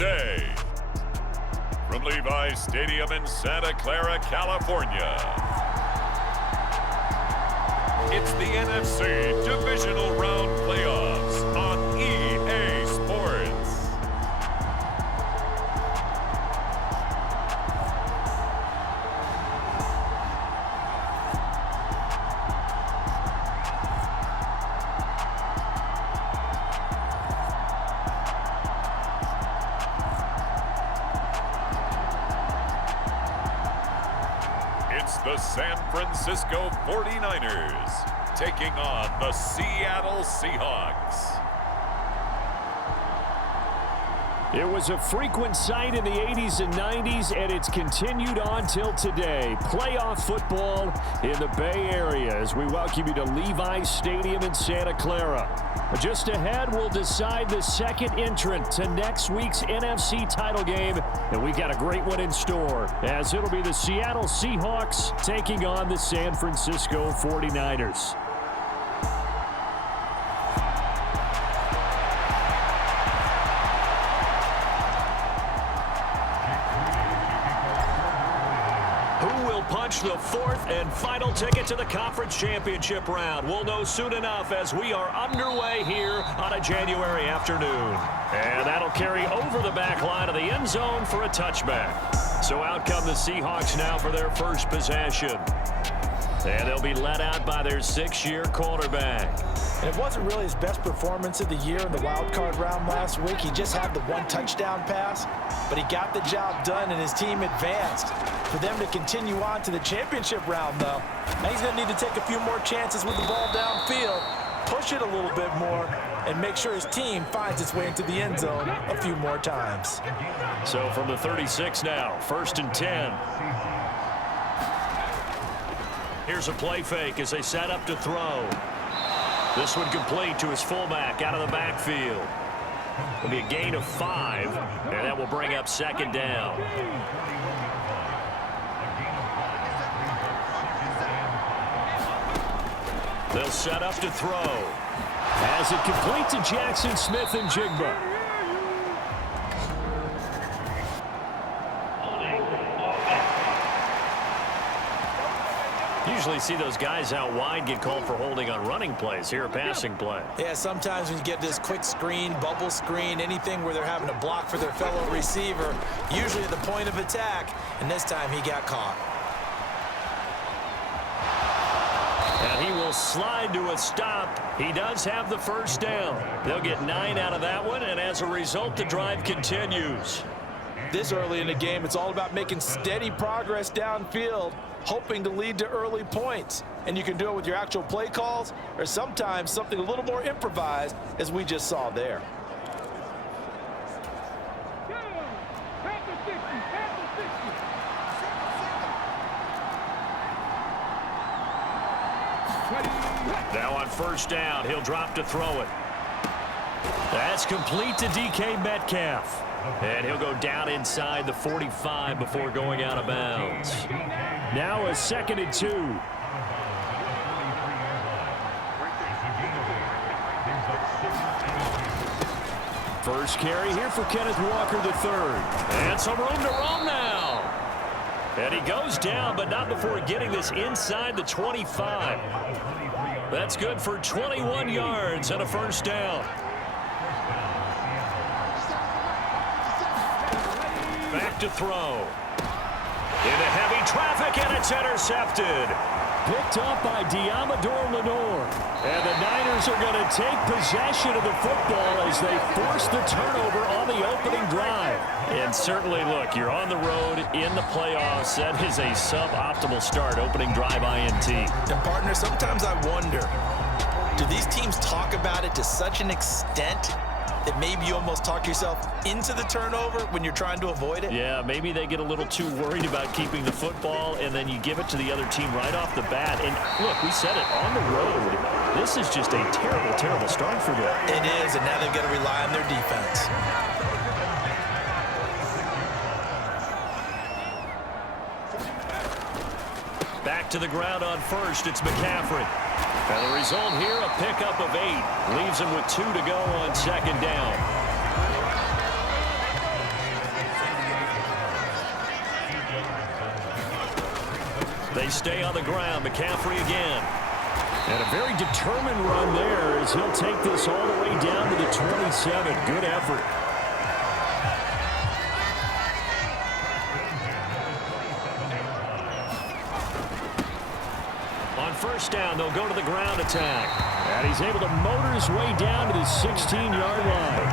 today. From Levi's Stadium in Santa Clara, California, it's the NFC Divisional Round Playoffs on EA Sports. It's the San Francisco 49ers taking on the Seattle Seahawks. It was a frequent sight in the 80s and 90s, and it's continued on till today. Playoff football in the Bay Area as we welcome you to Levi's Stadium in Santa Clara. Just ahead, we'll decide the second entrant to next week's NFC title game, and we've got a great one in store, as it'll be the Seattle Seahawks taking on the San Francisco 49ers. The fourth and final ticket to the conference championship round. We'll know soon enough as we are underway here on a January afternoon. And that'll carry over the back line of the end zone for a touchback. So out come the Seahawks now for their first possession. And they'll be led out by their 6-year quarterback. And it wasn't really his best performance of the year in the wild card round last week. He just had the one touchdown pass, but he got the job done and his team advanced. For them to continue on to the championship round, though, now he's going to need to take a few more chances with the ball downfield, push it a little bit more, and make sure his team finds its way into the end zone a few more times. So from the 36 now, 1st and 10. Here's a play fake as they set up to throw. This one complete to his fullback out of the backfield. It'll be a gain of 5, and that will bring up 2nd down. They'll set up to throw. As it complete to Jackson Smith and Jigba. Usually see those guys out wide get called for holding on running plays. Here a passing play. Yeah, sometimes when you get this quick screen, bubble screen, anything where they're having to block for their fellow receiver, usually at the point of attack, and this time he got caught. And he will slide to a stop. He does have the first down. They'll get 9 out of that one, and as a result, the drive continues. This early in the game, it's all about making steady progress downfield, hoping to lead to early points. And you can do it with your actual play calls or sometimes something a little more improvised, as we just saw there. Now on first down, he'll drop to throw it. That's complete to DK Metcalf. And he'll go down inside the 45 before going out of bounds. Now a 2nd and 2. First carry here for Kenneth Walker III. And some room to roam now. And he goes down, but not before getting this inside the 25. That's good for 21 yards and a first down. Back to throw. Into heavy traffic, and it's intercepted. Picked up by Diamador Lenore. And the Niners are going to take possession of the football as they force the turnover on the opening drive. And certainly, look, you're on the road in the playoffs. That is a suboptimal start, opening drive INT. And, partner, sometimes I wonder, do these teams talk about it to such an extent that maybe you almost talk yourself into the turnover when you're trying to avoid it? Yeah, maybe they get a little too worried about keeping the football, and then you give it to the other team right off the bat. And look, we said it, on the road, this is just a terrible, terrible start for them. It is, and now they've got to rely on their defense. Back to the ground on first, it's McCaffrey. And the result here, a pickup of 8. Leaves him with 2 to go on 2nd down. They stay on the ground. McCaffrey again. And a very determined run there as he'll take this all the way down to the 27. Good effort. On first down, they'll go to the ground attack. And he's able to motor his way down to the 16-yard line.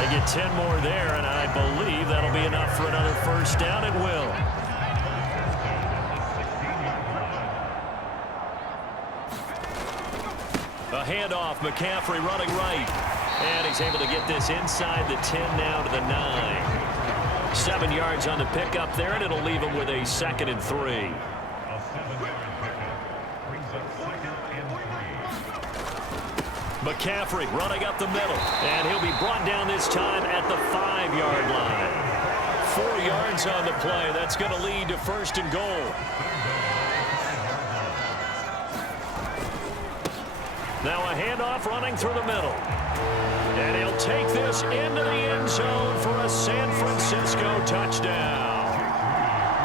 They get 10 more there, and I believe that'll be enough for another first down. It will. A handoff, McCaffrey running right. And he's able to get this inside the 10 now to the 9. 7 yards on the pickup there, and it'll leave him with a 2nd and 3. McCaffrey running up the middle, and he'll be brought down this time at the 5-yard line. 4 yards on the play. That's going to lead to 1st and goal. Now a handoff running through the middle. And he'll take this into the end zone for a San Francisco touchdown.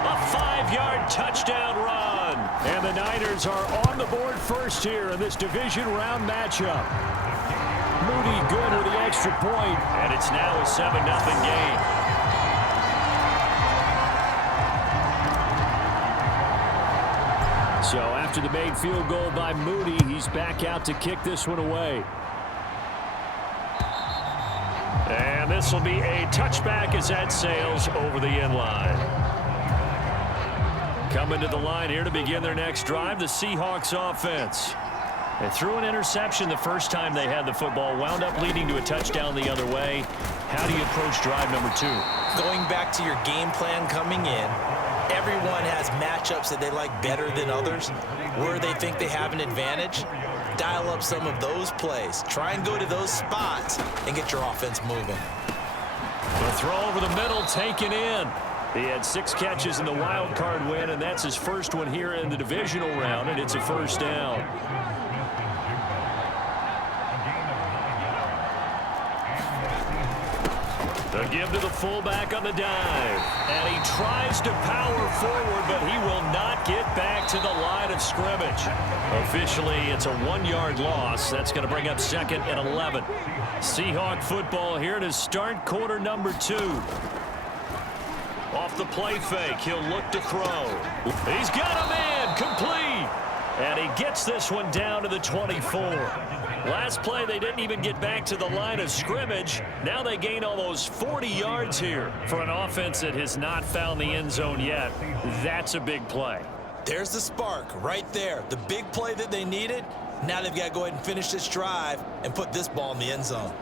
A 5-yard touchdown run. And the Niners are on the board first here in this division round matchup. Moody good with the extra point. And it's now a 7-0 game. So after the made field goal by Moody, he's back out to kick this one away. And this will be a touchback as that sails over the end line. Coming to the line here to begin their next drive, the Seahawks offense. They threw an interception the first time they had the football, wound up leading to a touchdown the other way. How do you approach drive number 2? Going back to your game plan coming in, everyone has matchups that they like better than others, where they think they have an advantage. Dial up some of those plays. Try and go to those spots and get your offense moving. The throw over the middle, taken in. He had 6 catches in the wild card win, and that's his first one here in the divisional round, and it's a first down. The give to the fullback on the dive. And he tries to power forward, but he will not get back to the line of scrimmage. Officially, it's a 1-yard loss. That's going to bring up 2nd and 11. Seahawk football here to start quarter number 2. Off the play fake, he'll look to throw. He's got a man, complete. And he gets this one down to the 24. Last play, they didn't even get back to the line of scrimmage. Now they gain almost 40 yards here for an offense that has not found the end zone yet. That's a big play. There's the spark right there. The big play that they needed. Now they've got to go ahead and finish this drive and put this ball in the end zone.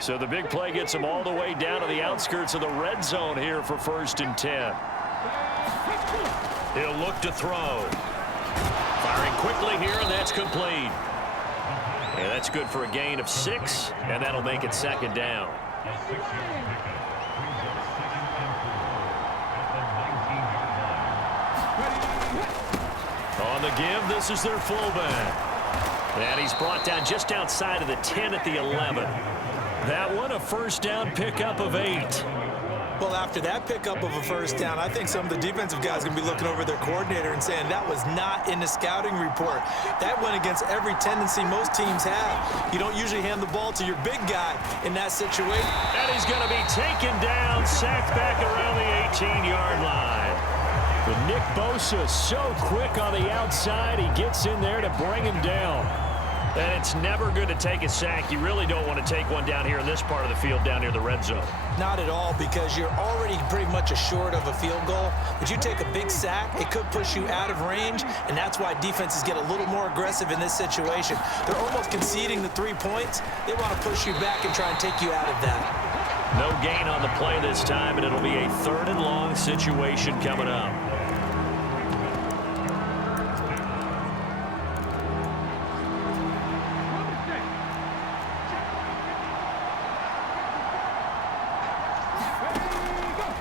So the big play gets him all the way down to the outskirts of the red zone here for 1st and 10. He'll look to throw. Firing quickly here, and that's complete. And that's good for a gain of 6, and that'll make it 2nd down. On the give, this is their fullback. And he's brought down just outside of the 10 at the 11. That one, a first down pickup of 8. Well, after that pickup of a first down, I think some of the defensive guys are going to be looking over their coordinator and saying that was not in the scouting report. That went against every tendency most teams have. You don't usually hand the ball to your big guy in that situation. And he's going to be taken down, sacked back around the 18-yard line. But Nick Bosa so quick on the outside, he gets in there to bring him down. And it's never good to take a sack. You really don't want to take one down here in this part of the field, down near the red zone. Not at all, because you're already pretty much assured of a field goal. But you take a big sack, it could push you out of range, and that's why defenses get a little more aggressive in this situation. They're almost conceding the 3 points. They want to push you back and try and take you out of that. No gain on the play this time, and it'll be a 3rd and long situation coming up.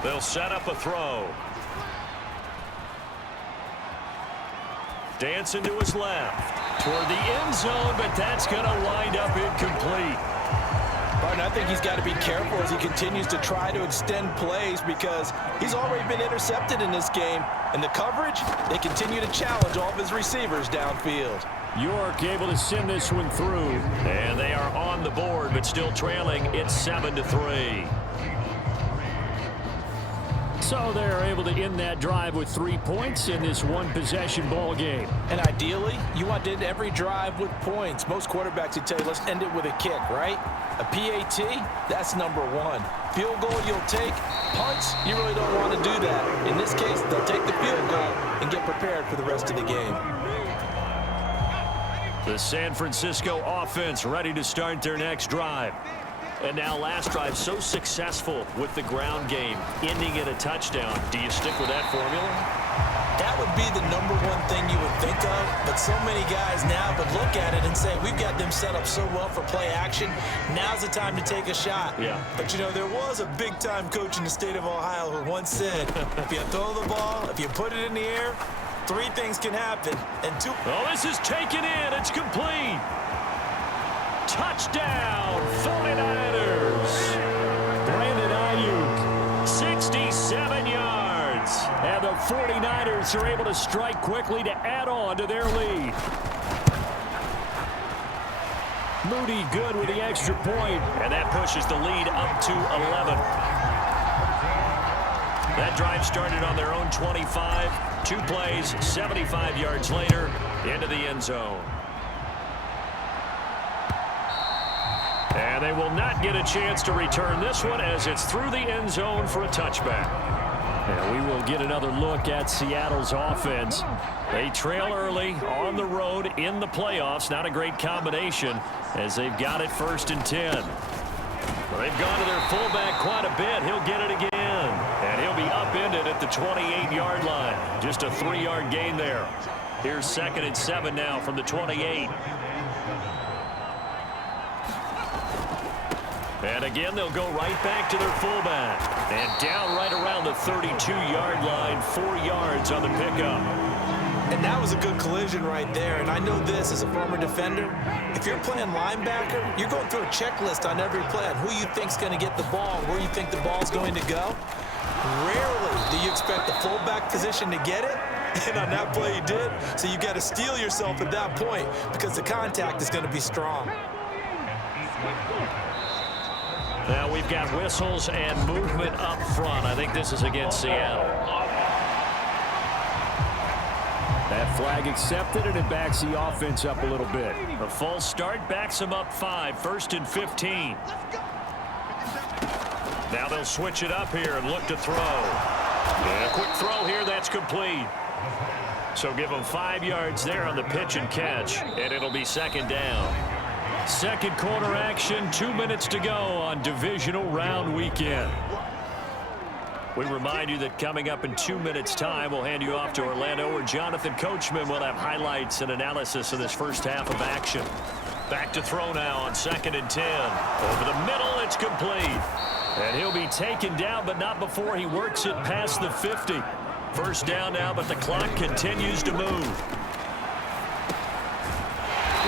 They'll set up a throw. Dancing to his left. Toward the end zone, but that's going to wind up incomplete. Martin, I think he's got to be careful as he continues to try to extend plays because he's already been intercepted in this game. And the coverage, they continue to challenge all of his receivers downfield. York able to send this one through. And they are on the board, but still trailing. It's 7-3. So they're able to end that drive with 3 points in this one-possession ball game. And ideally, you want to end every drive with points. Most quarterbacks would tell you, let's end it with a kick, right? A PAT, that's number one. Field goal you'll take. Punts, you really don't want to do that. In this case, they'll take the field goal and get prepared for the rest of the game. The San Francisco offense ready to start their next drive. And now last drive so successful with the ground game, ending in a touchdown. Do you stick with that formula? That would be the number one thing you would think of, but so many guys now would look at it and say, we've got them set up so well for play action. Now's the time to take a shot. Yeah. But, you know, there was a big-time coach in the state of Ohio who once said, if you throw the ball, if you put it in the air, 3 things can happen. And 2. Oh, this is taken in. It's complete. Touchdown, 49ers. Brandon Ayuk, 67 yards. And the 49ers are able to strike quickly to add on to their lead. Moody good with the extra point. And that pushes the lead up to 11. That drive started on their own 25. 2 plays, 75 yards later, into the end zone. And they will not get a chance to return this one as it's through the end zone for a touchback. And we will get another look at Seattle's offense. They trail early on the road in the playoffs. Not a great combination as they've got it 1st and 10. Well, they've gone to their fullback quite a bit. He'll get it again. And he'll be upended at the 28-yard line. Just a 3-yard gain there. Here's 2nd and 7 now from the 28. And again, they'll go right back to their fullback. And down right around the 32-yard line, 4 yards on the pickup. And that was a good collision right there. And I know this as a former defender. If you're playing linebacker, you're going through a checklist on every play on who you think's going to get the ball, where you think the ball's going to go. Rarely do you expect the fullback position to get it. And on that play, he did. So you got to steel yourself at that point because the contact is going to be strong. Now we've got whistles and movement up front. I think this is against Seattle. That flag accepted, and it backs the offense up a little bit. The false start backs them up 5, 1st and 15. Now they'll switch it up here and look to throw. And a quick throw here, that's complete. So give them 5 yards there on the pitch and catch, and it'll be 2nd down. Second quarter action, 2 minutes to go on divisional round weekend. We remind you that coming up in 2 minutes' time, we'll hand you off to Orlando, where Jonathan Coachman will have highlights and analysis of this first half of action. Back to throw now on 2nd and 10. Over the middle, it's complete. And he'll be taken down, but not before he works it past the 50. 1st down now, but the clock continues to move.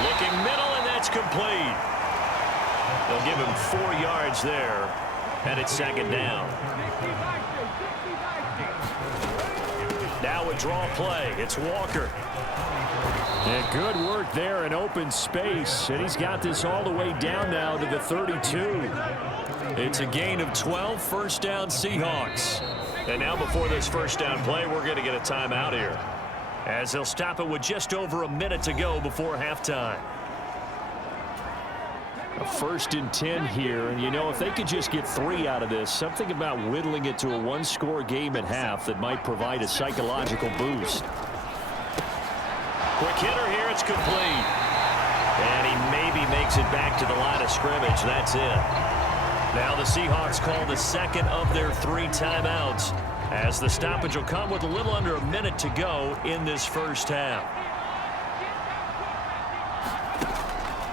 Looking middle, and that's complete. They'll give him 4 yards there, and it's 2nd down. Now a draw play. It's Walker. Yeah, good work there in open space, and he's got this all the way down now to the 32. It's a gain of 12, 1st down Seahawks. And now before this 1st down play, we're going to get a timeout here, as they'll stop it with just over a minute to go before halftime. A 1st and 10 here, and you know, if they could just get 3 out of this, something about whittling it to a 1-score game at half that might provide a psychological boost. Quick hitter here, it's complete. And he maybe makes it back to the line of scrimmage. That's it. Now the Seahawks call the 2nd of their 3 timeouts, as the stoppage will come with a little under a minute to go in this first half.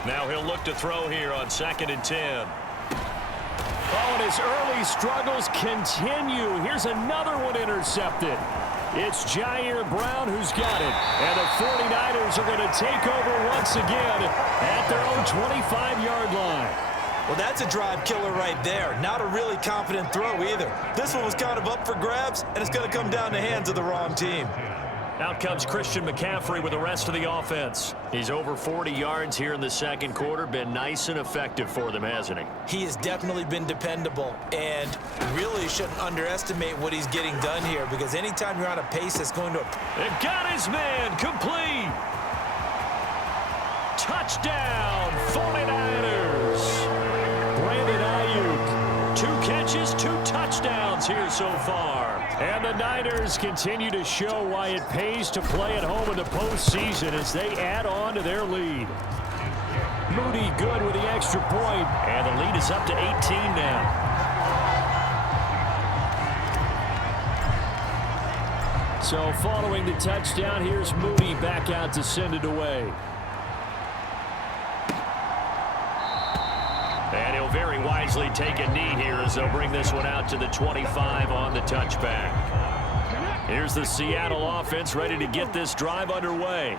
Now he'll look to throw here on 2nd and 10. Oh, and his early struggles continue. Here's another one intercepted. It's Jair Brown who's got it. And the 49ers are going to take over once again at their own 25-yard line. Well, that's a drive killer right there. Not a really confident throw either. This one was kind of up for grabs, and it's going to come down the hands of the wrong team. Out comes Christian McCaffrey with the rest of the offense. He's over 40 yards here in the second quarter. Been nice and effective for them, hasn't he? He has definitely been dependable, and really shouldn't underestimate what he's getting done here, because anytime you're on a pace that's going to... They've got his man complete. Touchdown, 49ers. Brandon Ayuk, 2 catches, 2 touchdowns here so far. And the Niners continue to show why it pays to play at home in the postseason as they add on to their lead. Moody good with the extra point, and the lead is up to 18 now. So following the touchdown, here's Moody back out to send it away. And he'll very wisely take a knee here as they'll bring this one out to the 25 on the touchback. Here's the Seattle offense ready to get this drive underway.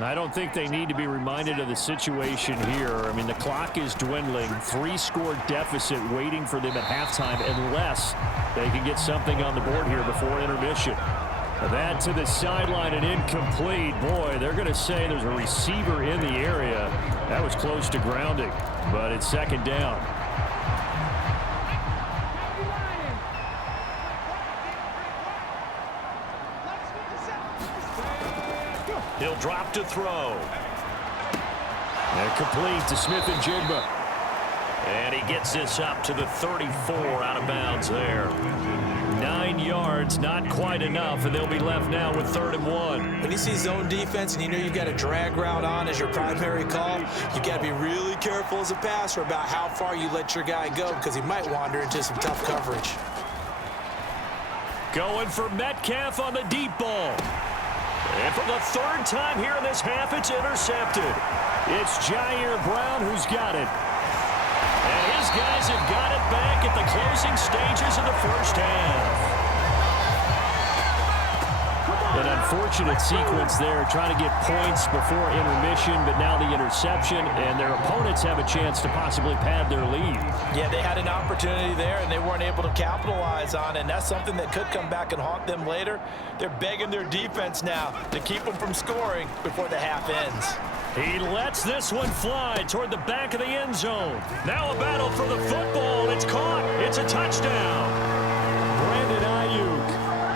I don't think they need to be reminded of the situation here. I mean, the clock is dwindling. 3-score deficit waiting for them at halftime unless they can get something on the board here before intermission. That to the sideline and incomplete. Boy, they're going to say there's a receiver in the area. That was close to grounding, but it's second down. He'll drop to throw. And complete to Smith and Jigba. And he gets this up to the 34 out of bounds there. 9 yards, not quite enough, and they'll be left now with 3rd and 1. When you see zone defense and you know you've got a drag route on as your primary call, you got to be really careful as a passer about how far you let your guy go because he might wander into some tough coverage. Going for Metcalf on the deep ball. And for the 3rd time here in this half, it's intercepted. It's Jair Brown who's got it. And his guys have got it back at the closing stages of the first half. An unfortunate sequence there, trying to get points before intermission, but now the interception, and their opponents have a chance to possibly pad their lead. Yeah, they had an opportunity there, and they weren't able to capitalize on it, and that's something that could come back and haunt them later. They're begging their defense now to keep them from scoring before the half ends. He lets this one fly toward the back of the end zone. Now a battle for the football, and it's caught. It's a touchdown. Brandon Ayuk.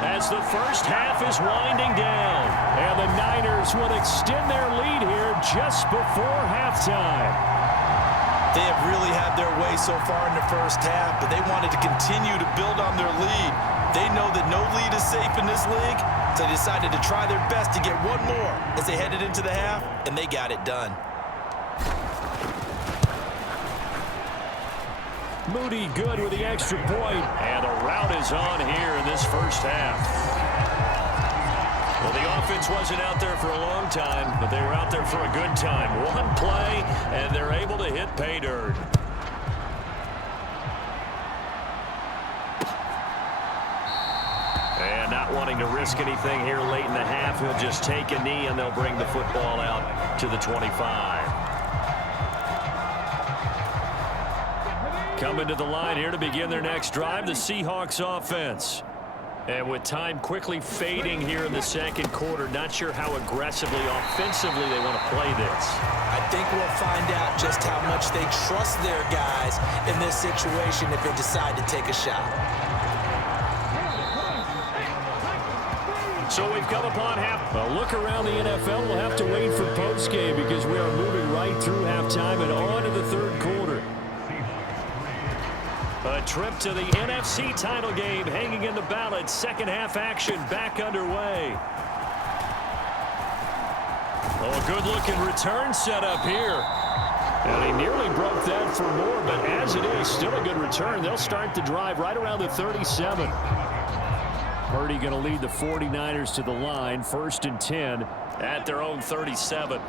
As the first half is winding down, and the Niners will extend their lead here just before halftime. They have really had their way so far in the first half, but they wanted to continue to build on their lead. They know that no lead is safe in this league, so they decided to try their best to get one more as they headed into the half, and they got it done. Moody good with the extra point, and the route is on here in this first half. Well, the offense wasn't out there for a long time, but they were out there for a good time. One play, and they're able to hit pay dirt. And not wanting to risk anything here late in the half, he'll just take a knee, and they'll bring the football out to the 25. Coming to the line here to begin their next drive, the Seahawks offense. And with time quickly fading here in the second quarter, not sure how aggressively, offensively they want to play this. I think we'll find out just how much they trust their guys in this situation if they decide to take a shot. So we've come upon half. A look around the NFL. We'll have to wait for postgame because we are moving right through halftime and on to the third quarter. A trip to the NFC title game hanging in the balance. Second half action back underway. Oh, a good-looking return set up here. And he nearly broke that for more, but as it is, still a good return. They'll start the drive right around the 37. Purdy going to lead the 49ers to the line. 1st and 10 at their own 37.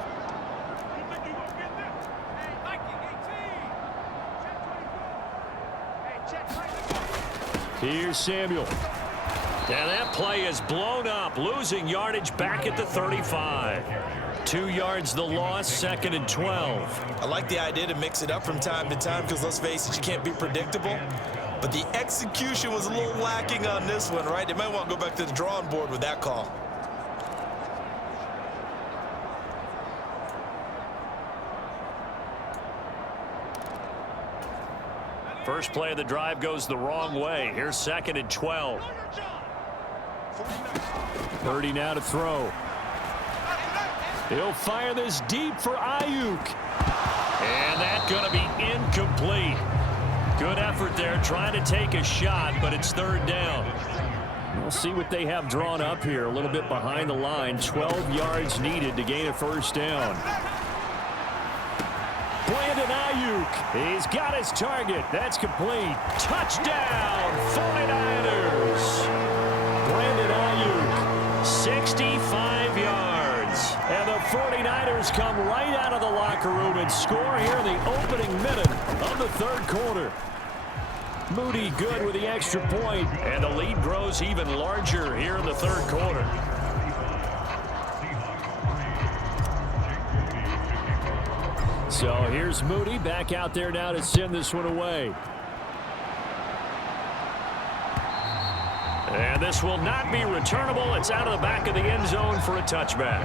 Here's Samuel. And that play is blown up, losing yardage back at the 35. 2 yards the loss, 2nd and 12. I like the idea to mix it up from time to time because, let's face it, you can't be predictable. But the execution was a little lacking on this one, right? They might want to go back to the drawing board with that call. First play of the drive goes the wrong way. Here's 2nd and 12. Purdy now to throw. He'll fire this deep for Ayuk. And that's going to be incomplete. Good effort there trying to take a shot, but it's 3rd down. We'll see what they have drawn up here. A little bit behind the line. 12 yards needed to gain a 1st down. Brandon Ayuk. He's got his target. That's complete. Touchdown, 49ers. Brandon Ayuk, 65 yards. And the 49ers come right out of the locker room and score here in the opening minute of the 3rd quarter. Moody good with the extra point, and the lead grows even larger here in the 3rd quarter. So here's Moody back out there now to send this one away. And this will not be returnable. It's out of the back of the end zone for a touchback.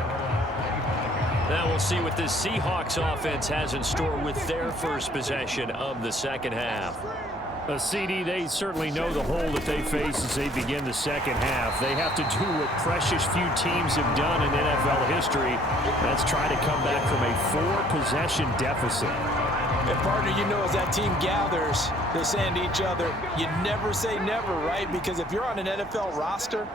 Now we'll see what this Seahawks offense has in store with their first possession of the 2nd half. CD, they certainly know the hole that they face as they begin the 2nd half. They have to do what precious few teams have done in NFL history. That's try to come back from a 4-possession deficit. And partner, you know, as that team gathers, they're saying to each other, you never say never, right? Because if you're on an NFL roster,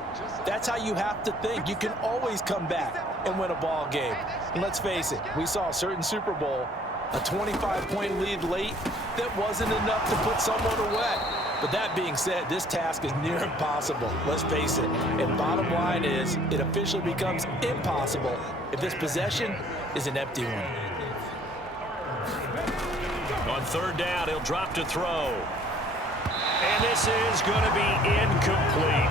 that's how you have to think. You can always come back and win a ball game. And let's face it, we saw a certain Super Bowl, a 25-point lead late that wasn't enough to put someone away. But that being said, this task is near impossible. Let's face it. And bottom line is, it officially becomes impossible if this possession is an empty one. On 3rd down, he'll drop to throw. And this is going to be incomplete.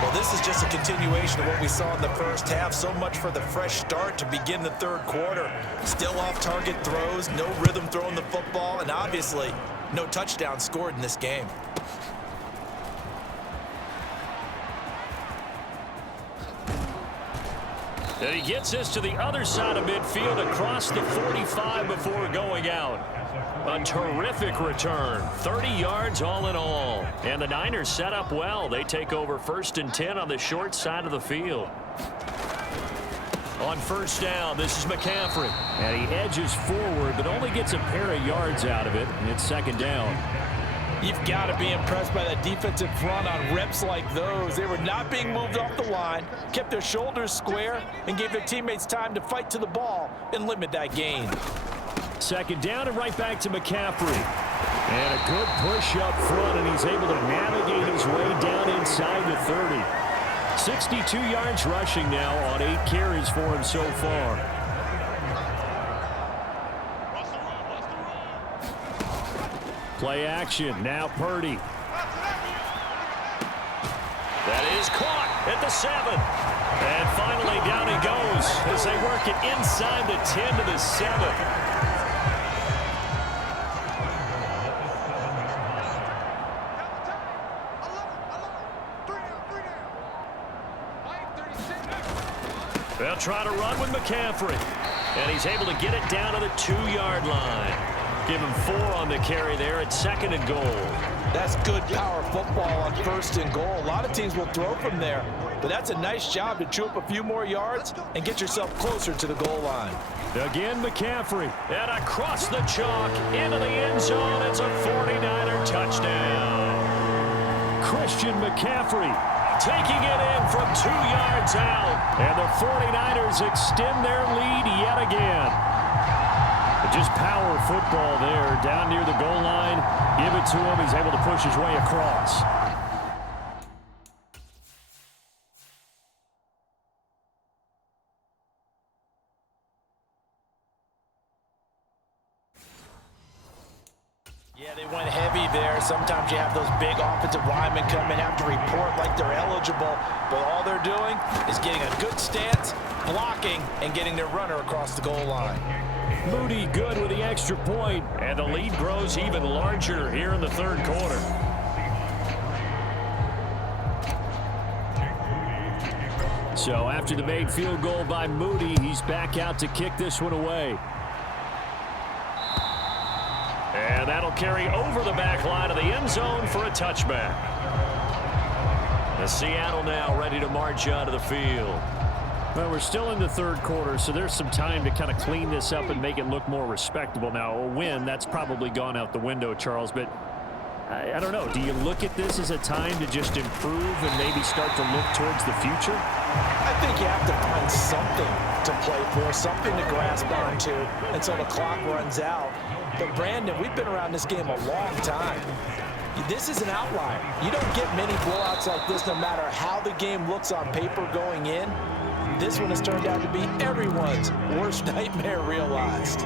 Well, this is just a continuation of what we saw in the 1st half. So much for the fresh start to begin the 3rd quarter. Still off-target throws, no rhythm throwing the football, and obviously no touchdown scored in this game. And he gets this to the other side of midfield across the 45 before going out. A terrific return. 30 yards all in all. And the Niners set up well. They take over 1st and 10 on the short side of the field. On 1st down, this is McCaffrey. And he edges forward, but only gets a pair of yards out of it. And it's 2nd down. You've got to be impressed by that defensive front on reps like those. They were not being moved off the line, kept their shoulders square, and gave their teammates time to fight to the ball and limit that gain. 2nd down and right back to McCaffrey. And a good push up front, and he's able to navigate his way down inside the 30. 62 yards rushing now on 8 carries for him so far. Play action. Now Purdy. That is caught at the 7. And finally down he goes as they work it inside the 10 to the 7. They'll try to run with McCaffrey. And he's able to get it down to the 2-yard line. Give him 4 on the carry there at 2nd and goal. That's good power football on 1st and goal. A lot of teams will throw from there, but that's a nice job to chew up a few more yards and get yourself closer to the goal line. Again, McCaffrey. And across the chalk into the end zone. It's a 49er touchdown. Christian McCaffrey taking it in from 2 yards out. And the 49ers extend their lead yet again. Just power football there down near the goal line. Give it to him. He's able to push his way across. Yeah, they went heavy there. Sometimes you have those big offensive linemen come in, have to report like they're eligible, but all they're doing is getting a good stance, blocking, and getting their runner across the goal line. Moody good with the extra point, and the lead grows even larger here in the third quarter. So after the made field goal by Moody, he's back out to kick this one away. And that'll carry over the back line of the end zone for a touchback. The Seattle now ready to march out of the field. Well, we're still in the third quarter, so there's some time to kind of clean this up and make it look more respectable. Now, a win, that's probably gone out the window, Charles, but I don't know. Do you look at this as a time to just improve and maybe start to look towards the future? I think you have to find something to play for, something to grasp onto until the clock runs out. But, Brandon, we've been around this game a long time. This is an outlier. You don't get many blowouts like this no matter how the game looks on paper going in. This one has turned out to be everyone's worst nightmare realized.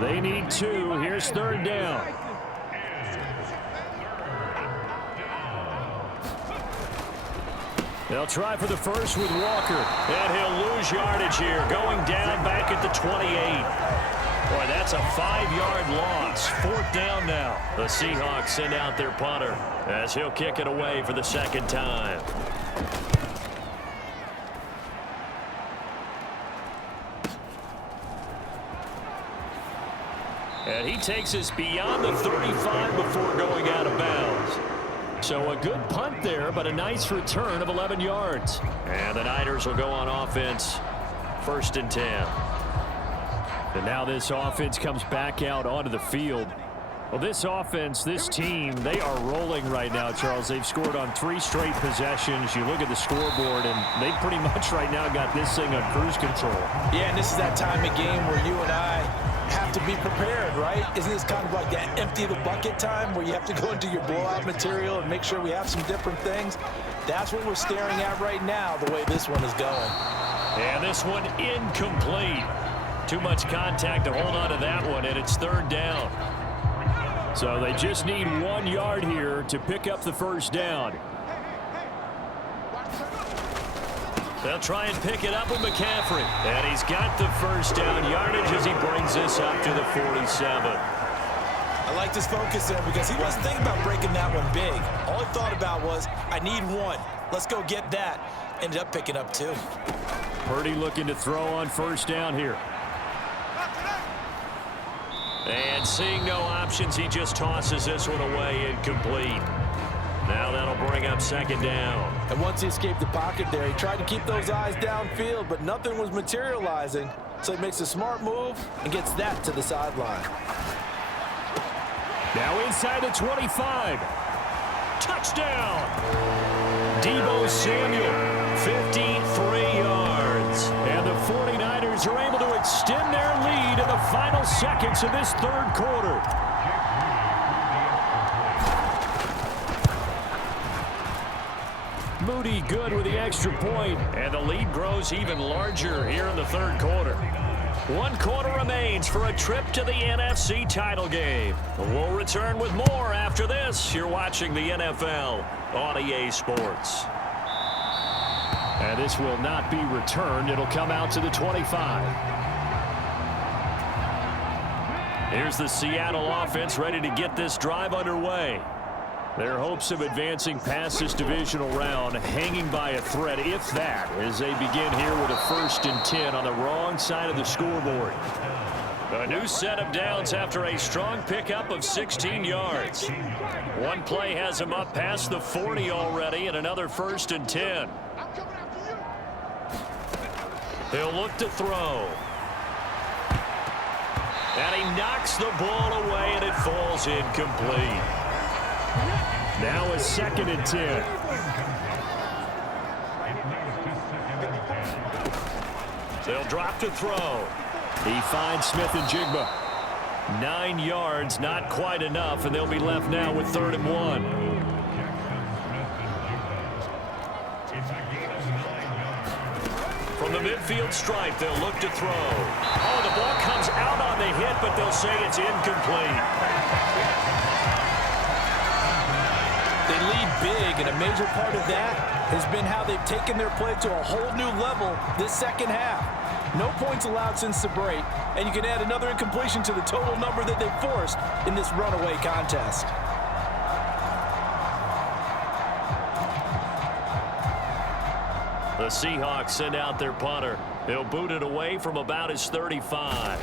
They need two. Here's third down. They'll try for the first with Walker. And he'll lose yardage here, going down back at the 28. Boy, that's a 5-yard loss. Fourth down now. The Seahawks send out their punter as he'll kick it away for the second time. And he takes us beyond the 35 before going out of bounds. So a good punt there, but a nice return of 11 yards. And the Niners will go on offense, 1st and 10. And now this offense comes back out onto the field. Well, this offense, this team, they are rolling right now, Charles. They've scored on 3 straight possessions. You look at the scoreboard, and they pretty much right now got this thing on cruise control. Yeah, and this is that time of game where you and I have to be prepared, right? Isn't this kind of like that empty the bucket time where you have to go into your blowout material and make sure we have some different things? That's what we're staring at right now, the way this one is going. And this one incomplete. Too much contact to hold on to that one, and it's third down. So they just need 1 yard here to pick up the first down. They'll try and pick it up with McCaffrey. And he's got the first down yardage as he brings this up to the 47. I like this focus there because he wasn't thinking about breaking that one big. All he thought about was, I need 1. Let's go get that. Ended up picking up 2. Purdy looking to throw on first down here. And seeing no options, he just tosses this one away incomplete. Now that'll bring up second down. And once he escaped the pocket there, he tried to keep those eyes downfield, but nothing was materializing. So he makes a smart move and gets that to the sideline. Now inside the 25. Touchdown! Deebo Samuel, 53 yards. And the 49ers are able to extend their lead in the final seconds of this third quarter. Moody good with the extra point, and the lead grows even larger here in the third quarter. 1 quarter remains for a trip to the NFC title game. We'll return with more after this. You're watching the NFL on EA Sports. And this will not be returned. It'll come out to the 25. Here's the Seattle offense ready to get this drive underway. Their hopes of advancing past this divisional round hanging by a thread, if that, as they begin here with a 1st and 10 on the wrong side of the scoreboard. A new set of downs after a strong pickup of 16 yards. One play has him up past the 40 already, and another 1st and 10. He'll look to throw. And he knocks the ball away, and it falls incomplete. Now a 2nd and 10. They'll drop to throw. He finds Smith and Jigba. 9 yards, not quite enough, and they'll be left now with 3rd and 1. From the midfield stripe, they'll look to throw. Oh, the ball comes out on the hit, but they'll say it's incomplete. They lead big, and a major part of that has been how they've taken their play to a whole new level this second half. No points allowed since the break, and you can add another incompletion to the total number that they forced in this runaway contest. The Seahawks send out their punter. They'll boot it away from about his 35.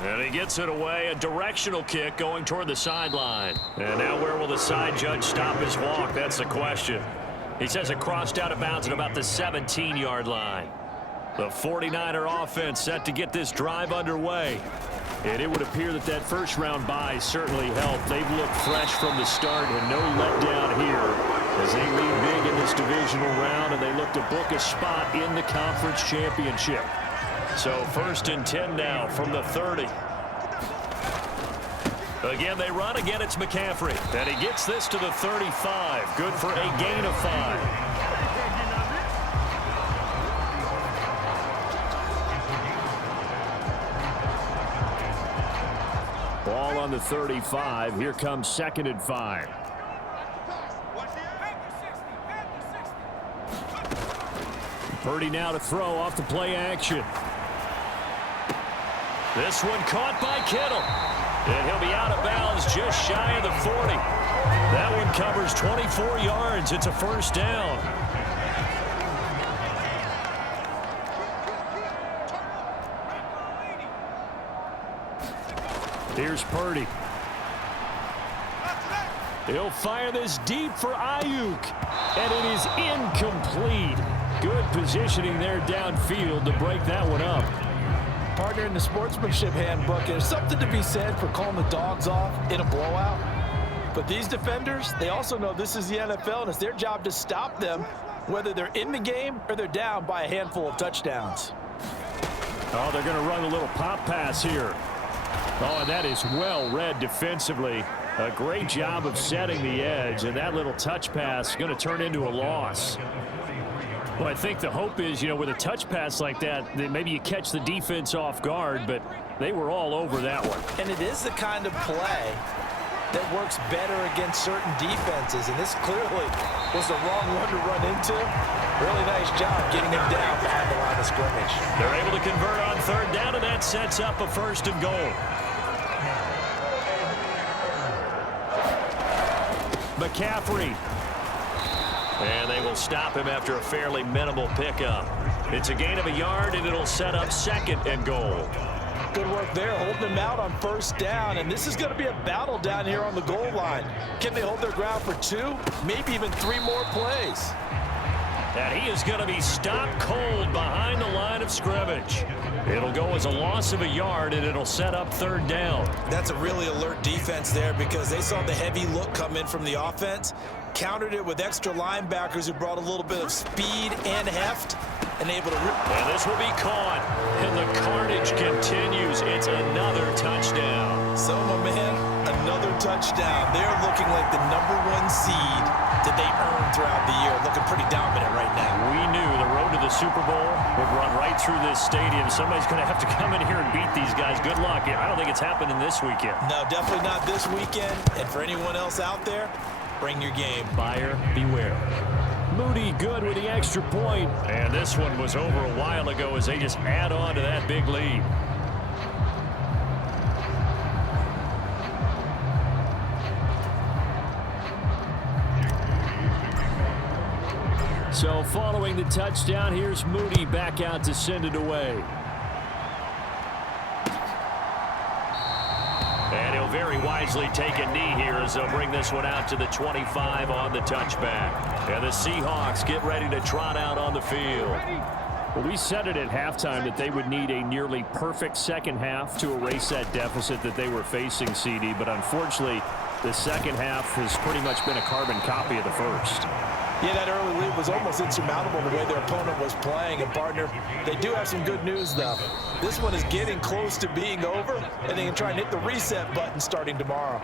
And he gets it away, a directional kick going toward the sideline. And now where will the side judge stop his walk? That's the question. He says it crossed out of bounds at about the 17-yard line. The 49er offense set to get this drive underway. And it would appear that that first-round bye certainly helped. They've looked fresh from the start and no letdown here as they lead big in this divisional round, and they look to book a spot in the conference championship. So 1st and 10 now from the 30. Again, they run. Again, it's McCaffrey. And he gets this to the 35. Good for a gain of 5. Ball on the 35. Here comes 2nd and 5. Purdy now to throw off the play action. This one caught by Kittle. And he'll be out of bounds just shy of the 40. That one covers 24 yards. It's a first down. Here's Purdy. He'll fire this deep for Ayuk. And it is incomplete. Good positioning there downfield to break that one up. Partner, in the sportsmanship handbook, there's something to be said for calling the dogs off in a blowout. But these defenders, they also know this is the NFL, and it's their job to stop them, whether they're in the game or they're down by a handful of touchdowns. Oh, they're going to run a little pop pass here. Oh, and that is well read defensively. A great job of setting the edge, and that little touch pass is going to turn into a loss. Well, I think the hope is, with a touch pass like that maybe you catch the defense off guard, but they were all over that one. And it is the kind of play that works better against certain defenses, and this clearly was the wrong one to run into. Really nice job getting him down behind the line of scrimmage. They're able to convert on 3rd down, and that sets up a 1st and goal. McCaffrey. And they will stop him after a fairly minimal pickup. It's a gain of a yard, and it'll set up 2nd and goal. Good work there, holding him out on 1st down, and this is going to be a battle down here on the goal line. Can they hold their ground for 2, maybe even 3 more plays? And he is going to be stopped cold behind the line of scrimmage. It'll go as a loss of a yard, and it'll set up 3rd down. That's a really alert defense there because they saw the heavy look come in from the offense, countered it with extra linebackers who brought a little bit of speed and heft, and able to and this will be caught, and the carnage continues. It's another touchdown. So, my man, another touchdown. They're looking like the #1 seed that they earned throughout the year, looking pretty dominant right now. We knew the road to the Super Bowl would run right through this stadium. Somebody's going to have to come in here and beat these guys. Good luck. I don't think it's happening this weekend. No, definitely not this weekend. And for anyone else out there, bring your game. Buyer beware. Moody good with the extra point. And this one was over a while ago as they just add on to that big lead. So following the touchdown, here's Moody back out to send it away. And he'll very wisely take a knee here as they'll bring this one out to the 25 on the touchback. And the Seahawks get ready to trot out on the field. Well, we said it at halftime that they would need a nearly perfect second half to erase that deficit that they were facing, CD. But unfortunately, the second half has pretty much been a carbon copy of the first. Yeah, that early lead was almost insurmountable the way their opponent was playing. And, partner, they do have some good news, though. This one is getting close to being over, and they can try and hit the reset button starting tomorrow.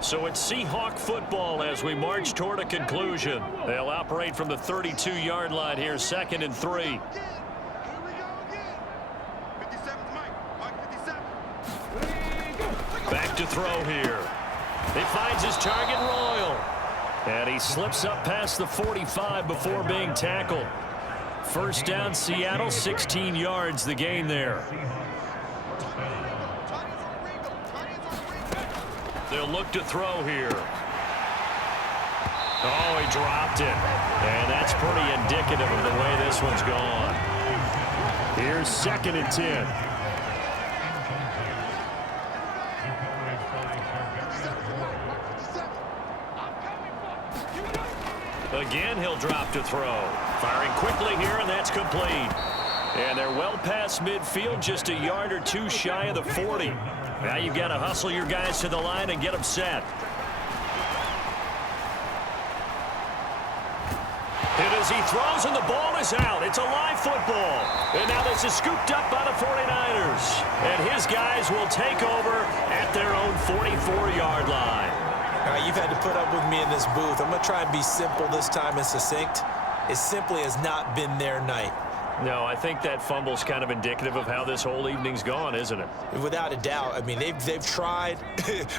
So it's Seahawk football as we march toward a conclusion. They'll operate from the 32-yard line here, 2nd and 3. Back to throw here. He finds his target, Royal. And he slips up past the 45 before being tackled. First down, Seattle, 16 yards the gain there. They'll look to throw here. Oh, he dropped it. And that's pretty indicative of the way this one's gone. Here's 2nd and 10. Again, he'll drop to throw. Firing quickly here, and that's complete. And they're well past midfield, just a yard or two shy of the 40. Now you've got to hustle your guys to the line and get them set. And as he throws, and the ball is out. It's a live football. And now this is scooped up by the 49ers. And his guys will take over at their own 44-yard line. All right, you've had to put up with me in this booth. I'm going to try and be simple this time and succinct. It simply has not been their night. No, I think that fumble's kind of indicative of how this whole evening's gone, isn't it? Without a doubt. I mean, they've tried,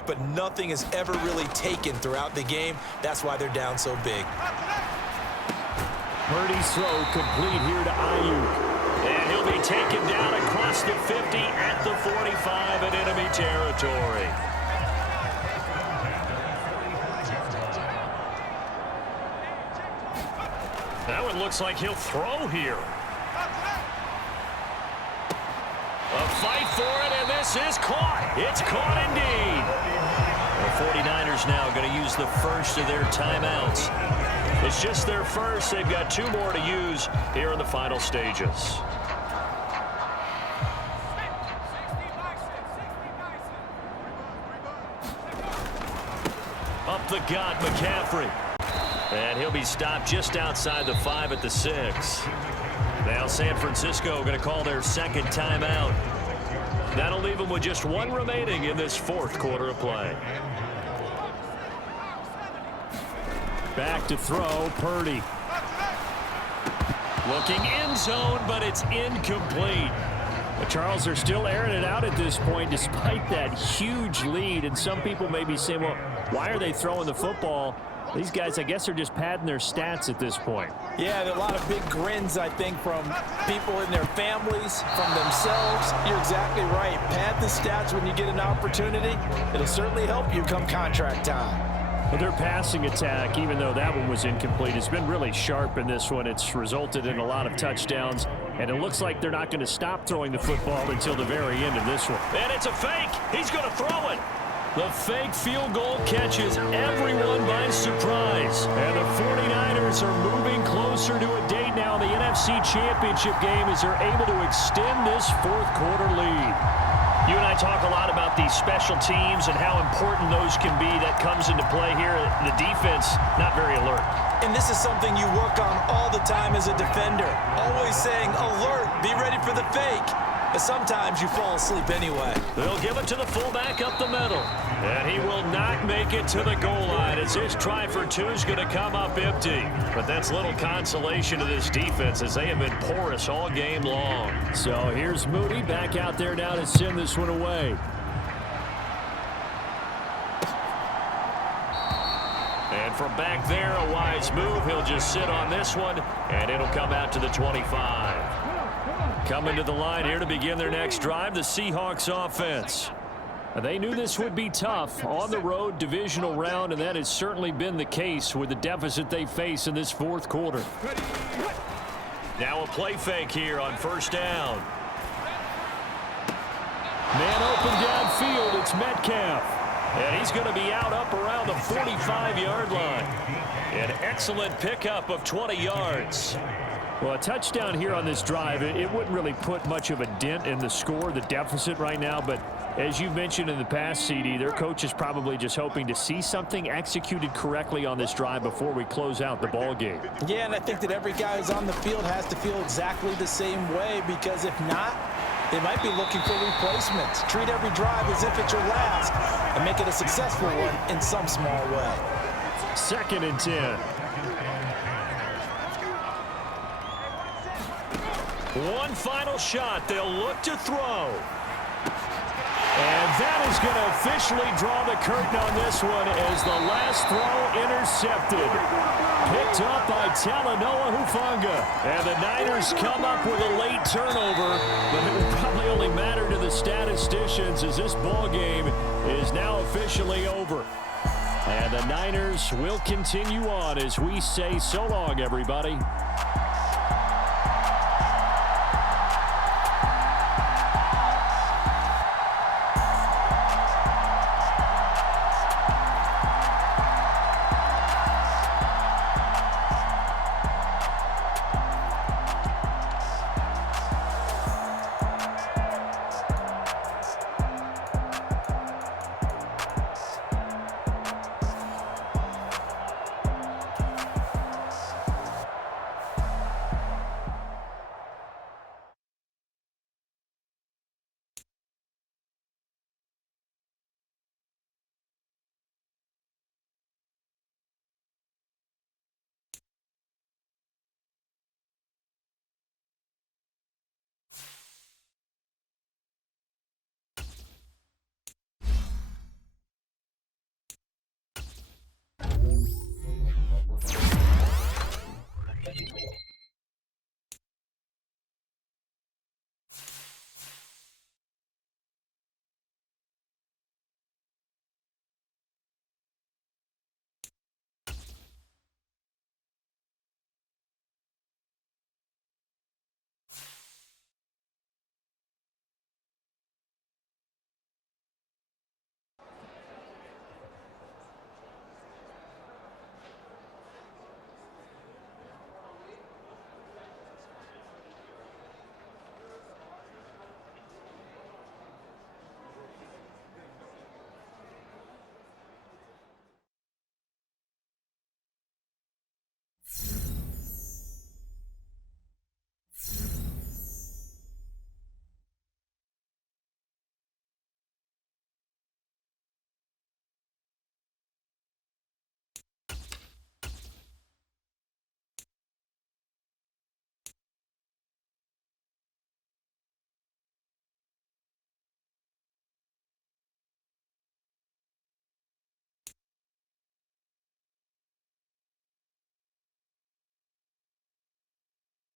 but nothing has ever really taken throughout the game. That's why they're down so big. Purdy's throw complete here to Ayuk. And he'll be taken down across the 50 at the 45 in enemy territory. Now it looks like he'll throw here. A fight for it, and this is caught. It's caught indeed. The 49ers now going to use the first of their timeouts. It's just their first. They've got 2 more to use here in the final stages. Up the gut, McCaffrey. And he'll be stopped just outside the 5 at the 6. Now San Francisco going to call their 2nd timeout. That'll leave them with just 1 remaining in this 4th quarter of play. Back to throw, Purdy. Looking end zone, but it's incomplete. The Charles are still airing it out at this point despite that huge lead. And some people may be saying, well, why are they throwing the football? These guys, I guess, are just padding their stats at this point. Yeah, there are a lot of big grins, I think, from people in their families, from themselves. You're exactly right. Pad the stats when you get an opportunity. It'll certainly help you come contract time. Well, their passing attack, even though that one was incomplete, has been really sharp in this one. It's resulted in a lot of touchdowns, and it looks like they're not going to stop throwing the football until the very end of this one. And it's a fake. He's going to throw it. The fake field goal catches everyone by surprise. And the 49ers are moving closer to a date now in the NFC Championship game as they're able to extend this 4th quarter lead. You and I talk a lot about these special teams and how important those can be. That comes into play here. The defense, not very alert. And this is something you work on all the time as a defender. Always saying, alert, be ready for the fake. But sometimes you fall asleep anyway. They'll give it to the fullback up the middle. And he will not make it to the goal line as his try for 2 is going to come up empty. But that's little consolation to this defense as they have been porous all game long. So here's Moody back out there now to send this one away. And from back there, a wise move. He'll just sit on this one, and it'll come out to the 25. Coming to the line here to begin their next drive, the Seahawks offense. They knew this would be tough on the road, divisional round, and that has certainly been the case with the deficit they face in this 4th quarter. Now a play fake here on 1st down. Man open downfield, it's Metcalf. And he's going to be out up around the 45-yard line. An excellent pickup of 20 yards. Well, a touchdown here on this drive, it wouldn't really put much of a dent in the score, the deficit right now, but as you mentioned in the past, CD, their coach is probably just hoping to see something executed correctly on this drive before we close out the ball game. Yeah, and I think that every guy who's on the field has to feel exactly the same way, because if not, they might be looking for replacements. Treat every drive as if it's your last and make it a successful one in some small way. 2nd and 10. One final shot. They'll look to throw. And that is going to officially draw the curtain on this one as the last throw intercepted. Picked up by Talanoa Hufanga. And the Niners come up with a late turnover, but it will probably only matter to the statisticians as this ball game is now officially over. And the Niners will continue on as we say so long, everybody.